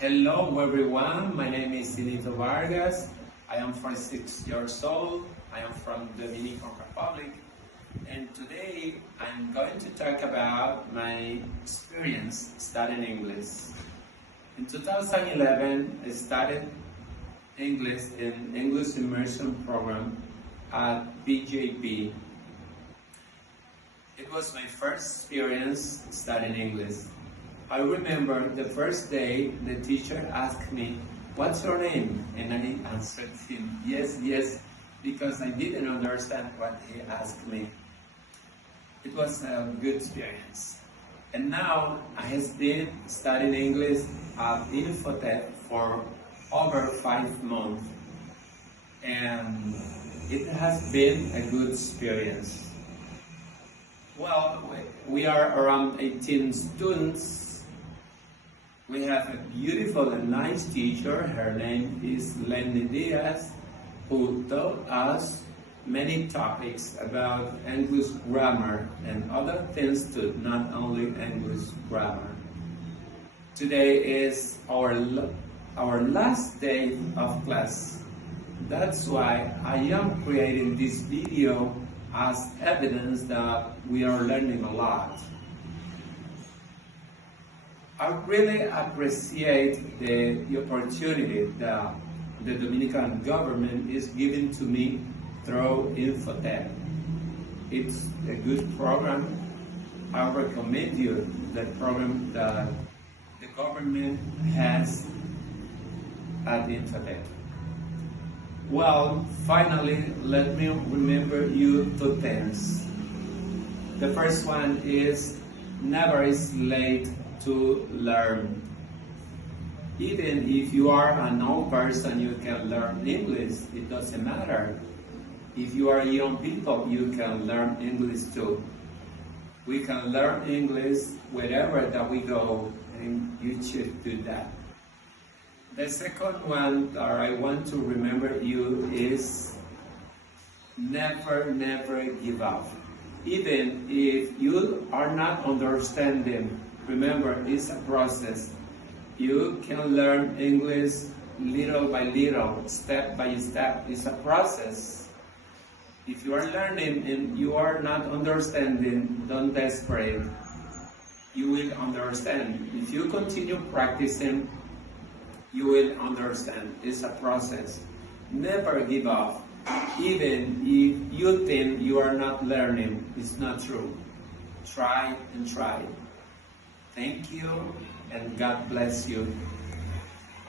Hello everyone, my name is Sinito Vargas. I am 46 years old. I am from Dominican Republic, and today I'm going to talk about my experience studying English. In 2011, I studied English in English Immersion Program at BJP. It was my first experience studying English. I remember the first day the teacher asked me, "What's your name?" And I answered him, yes, because I didn't understand what he asked me. It was a good experience. And now I have been studying English at Infotech for over 5 months. And it has been a good experience. Well, we are around 18 students. We have a beautiful and nice teacher. Her name is Lenny Diaz, who taught us many topics about English grammar and other things too, not only English grammar. Today is our last day of class. That's why I am creating this video as evidence that we are learning a lot. I really appreciate the opportunity that the Dominican government is giving to me through Infotech. It's a good program. I recommend you the program that the government has at Infotech. Well, finally, let me remember you 2 things. The first one is never is late to learn. Even if you are an old person, you can learn English. It doesn't matter. If you are young people, you can learn English too. We can learn English wherever that we go, and you should do that. The second one that I want to remember you is never give up. Even if you are not understanding, remember, it's a process. You can learn English little by little, step by step. It's a process. If you are learning and you are not understanding, don't desperate. You will understand. If you continue practicing, you will understand. It's a process. Never give up. Even if you think you are not learning, it's not true. Try and try. Thank you, and God bless you.